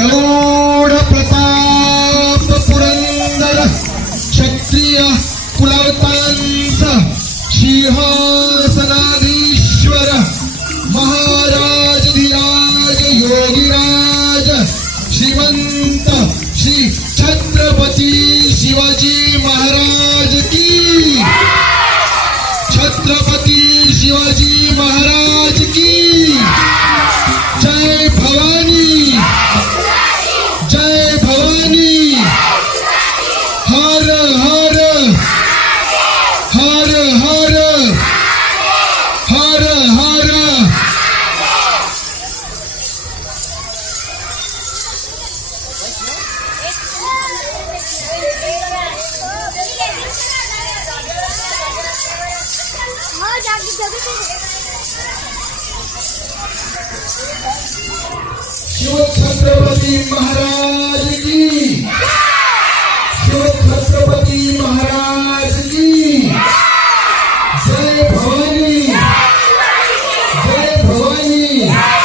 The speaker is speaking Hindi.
प्रौढ प्रताप पुरंदर क्षत्रिय कुलवतांत सिंहासनाधीश्वर महाराज धीराज योगीराज, श्रीमंत, श्री छत्रपती शिवाजी महाराज की। छत्रपती शिवाजी महाराज की। हर हर। हर हर। शिव छत्रपती महाराज। Oi!